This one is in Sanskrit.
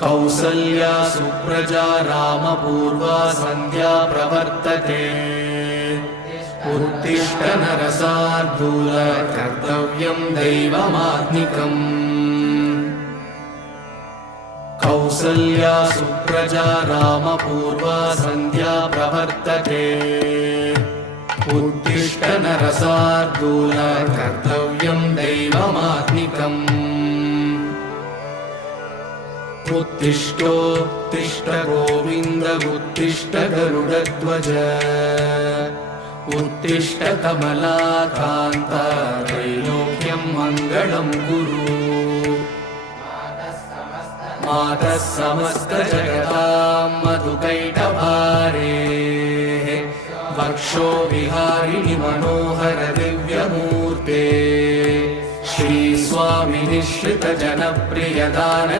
कौसल्या सुप्रजा रामपूर्वा सन्ध्या प्रवर्तते उत्तिष्ठ नरसार्दूल कर्तव्यं दैवमात्मिकम् कौसल्या सुप्रजा रामपूर्वा सन्ध्या प्रवर्तते उत्तिष्ठ नरसार्दूल कर्तव्यं दैवमात्मिकम् उत्तिष्ठोत्तिष्ठ गोविन्द उत्तिष्ठ गरुडध्वज उत्तिष्ठ कमलाकान्त त्रैलोक्यं मङ्गलं कुरु मातः समस्त जगतां मधुकैटभारे वक्षो विहारिणि मनोहर दिव्यमूर्ते श्री स्वामी निश्रित जनप्रिय दान